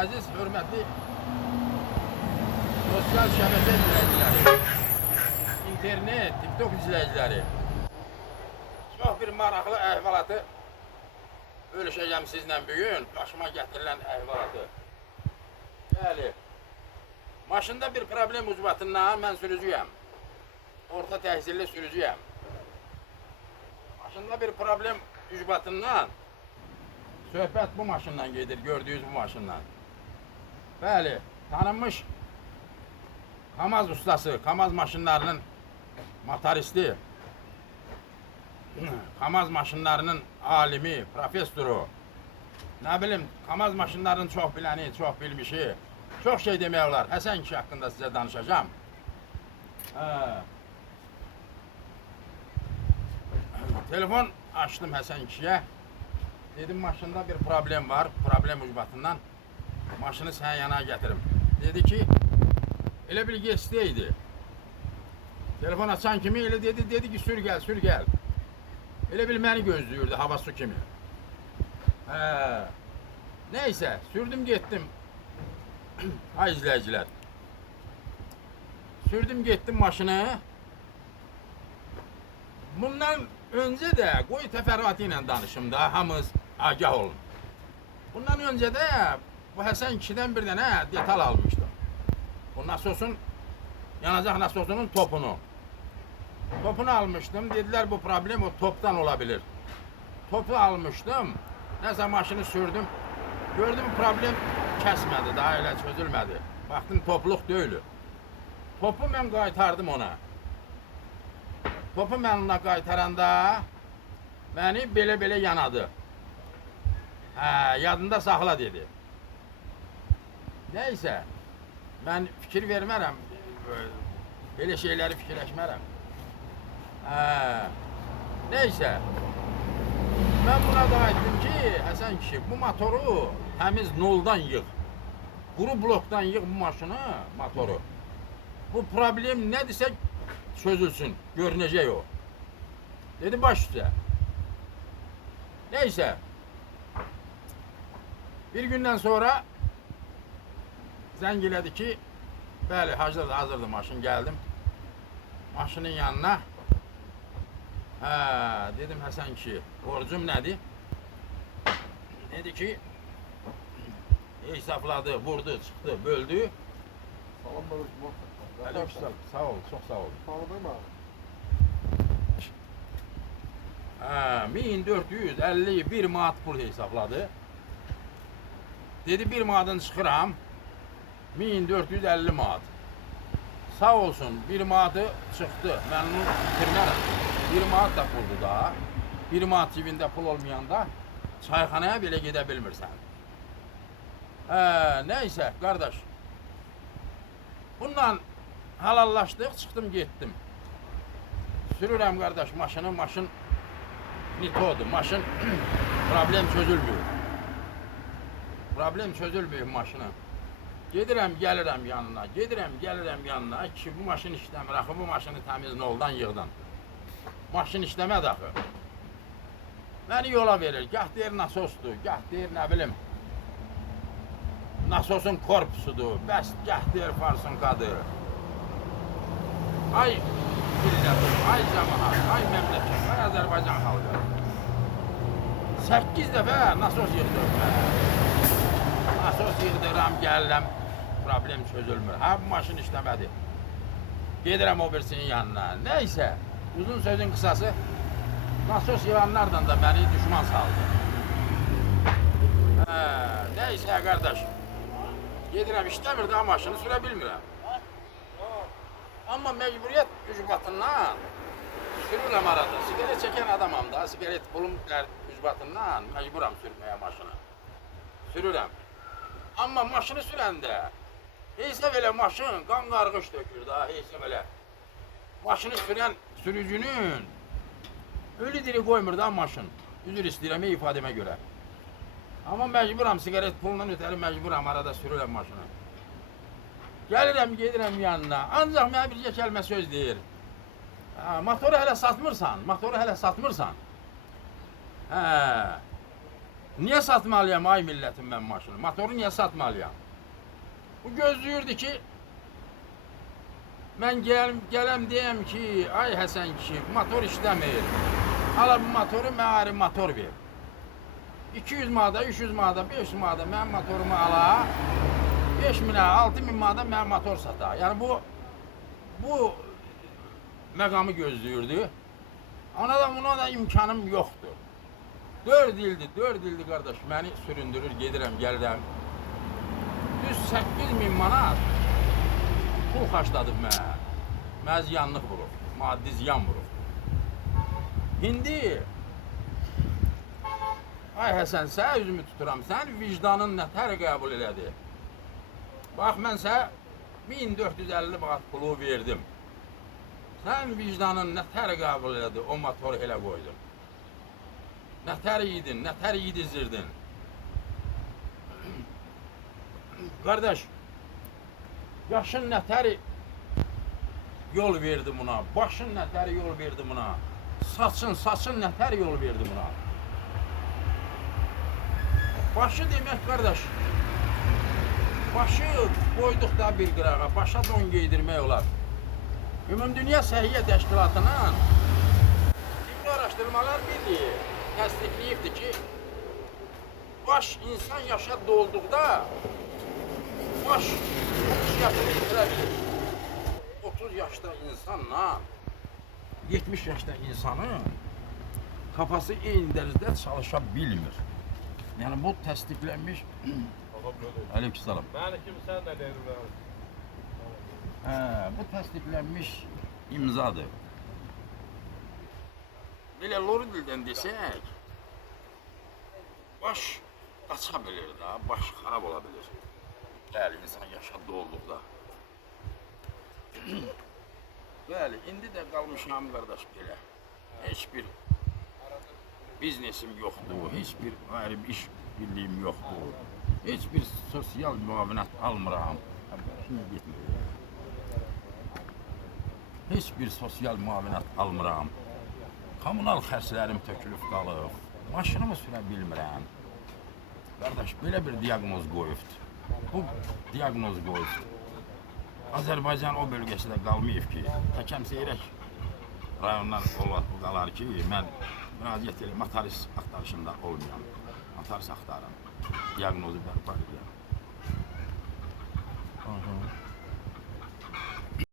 Aziz, hörmətli sosial şəbəkə izləyiciləri, internet, TikTok izləyiciləri, çox bir maraqlı əhvalatı bölüşəcəm sizlə bugün, başıma gətirilən əhvalatı. Bəli, maşında bir problem ucbatından mən sürücüyəm, orta təhsilli sürücüyəm. Maşında bir problem ucbatından söhbət bu maşından gedir, gördüyünüz bu maşından. Bəli, tanınmış Kamaz ustası, Kamaz maşınlarının motoristi, Kamaz maşınlarının alimi, profesoru, ne bilim, Kamaz maşınlarının çox biləni, çox bilmişi, çox şey demək olar. Həsən kişi haqqında sizə danışacağım. Telefon açdım Həsən kişiyə. Dedim maşında bir problem var, problem ucbatından maşını sen yana getirim. Dedi ki, elə bir gesteydi. Telefon açan kimi elə dedi ki, sür gel, sür gel. Elə bil məni gözlüyürdü, hava su kimi. Neyse, sürdüm gittim. Ay izləyicilər. Sürdüm gittim maşını. Bundan önce de qoy təfərrüatı ilə danışım da, hamınız agah olun. Bundan önce de bu Həsən kişiden bir dənə detal almışdım. Bu nasosun, yanacaq nasosunun topunu. Topunu almıştım, dediler bu problem o toptan olabilir. Topu almıştım, neyse maşını sürdüm. Gördüm problem kesmedi, daha öyle çözülmedi. Baktım topluk değil. Topu mən qaytardım ona. Topu mən ona qaytaranda beni belə yanadı. Yadında saxla dedi. Neyse, ben fikir vermərəm, belə şeyləri fikirləşmərəm. Neyse, ben buna da ettim ki, Həsən kişi, bu motoru təmiz noldan yığ. Quru blokdan yığ bu maşını, motoru. Bu problem nədirsə çözülsün, görünəcək o. Dedi, baş üstə. Neyse, bir gündən sonra zəng elədi ki, bəli, hazırdır maşın, gəldim. Maşının yanına. Dedim Həsən kişi, borcum nədir? Dedi ki, hesapladı, vurdu, çıxdı, böldü. Aleykümselam, sağ ol, çok sağ ol. 1451 manat pul hesapladı. Dedi bir manatın çıxıram, 1450 manat. Sağ olsun, bir manatı çıxdı, mən onu bitirmərəm. Bir manat da puldu da, bir manat cibində pul olmayanda çayxanaya belə gedə bilmirsən. Neyse kardeş, bununla halallaşdık, çıxdım getdim. Sürürəm kardeş maşını, maşın nitodur, maşın problem çözülmüyor. Problem çözülmüyor maşının. Gedirəm, gəlirəm yanına, gedirəm, gəlirəm yanına ki bu maşın işləmir, axı bu maşını təmiz noldan yığdan. Maşın işləməd axı. Məni yola verir, gah deyir nasosdur, gah deyir nə bilim nasosun korpusudur, bəs gah deyir farsunkadır. Ay millətim, ay cəmaat, ay məmləkət, ay Azərbaycan xalqı. 8 dəfə nasos yığdırım. Nasos yığdıram, gəlirəm, problem çözülmür. Bu maşın işləmədi. Gedirəm o birisinin yanına. Neyse, uzun sözün kısası, nasos yığanlardan da beni düşman saldı. Neyse kardeş, gedirəm işləmir daha maşını sürə bilmirəm. Amma mecburiyet ücbatından sürürəm arada. Sigaret çeken adamam da, sigaret pulum ücbatından mecburam sürmeye maşını. Sürürəm. Amma maşını sürəndə heysə belə maşın qan qarğış dökür da, heysə belə. Maşını sürən sürücünün ölü diri qoymur da maşın. Üzür istəyirəm ifadəmə görə. Amma mecburam sigaret pulundan ötəri mecburam arada sürürəm maşını. Gəlirəm, gedirəm yanına. Ancaq mənə bircə kəlmə söz deyir. Motoru hələ satmırsan, motoru hələ satmırsan. Niye satmalıyam ay milletim ben maşını? Motoru niye satmalıyam? Bu gözləyirdi ki, mən gələm deyəm ki, ay Həsən kişi, motor işləmir. Hala bu motoru mənə ayrı motor ver. 200 manada, 300 manada, 500 manada mənim motorumu ala, 5 minə, 6 min manada mənim motor sata. Yəni bu məqamı gözləyirdi. Buna da imkanım yoxdur. 4 ildir qardaş, məni süründürür, gedirəm, gəlirəm. Düz 8 min manat pul xarcladı mənə. Mənə ziyanlıq vurur, maddi ziyan vurur. İndi, ay Həsən, sənə üzümü tuturam, sən vicdanın nətər qəbul elədi? Bax, mən sənə 1450 baht pulu verdim. Sən vicdanın nətər qəbul elədi, o motoru elə qoydun. Nətər yedin, nətər yedizdirdin. Qardaş, yaşın nətəri yol verdi buna, başın nətəri yol verdi buna, saçın nətəri yol verdi buna. Başı demək qardaş, başı qoyduq da bir qırağa, başa don geydirmək olar. Ümumdünya Səhiyyə Təşkilatının Ciddi Araşdırmalar Birliği təsdiqləyibdir ki, baş insan yaşa dolduqda baş 30 yaşını itirə bilir. 30 yaşda insanla 70 yaşda insanın kafası eyni dərəcədə çalışa bilmir. Yəni bu təsdiqlənmiş. Aleykümselam. Məni kimsən də deyirəm. Bu təsdiqlənmiş imzadır. Belə loru dildən desək, baş qaça bilir da, baş xarab ola bilir. Bəli, insan yaşadığı olduqda. Bəli, indi də qalmışam qardaş belə. Heç bir biznesim yoxdur, heç bir ayrı bir iş birliyim yoxdur. Heç bir sosial müavinət almıram. Şimdi getmir. Heç bir sosial müavinət almıram. Kommunal xərclərim tökülüb qalıb. Maşınımı sürə bilmirəm. Qardaş, belə bir diaqnoz qoyubdur. Bu diaqnoz qoyubdur. Azərbaycan o bölgəsində qalmayıb ki, Təkəm Seyrək rayonundan qalar ki, mən müraciət edirəm, motoris axtarışında olmayan. Motoris axtarım. Diaqnozu bərpa edirəm.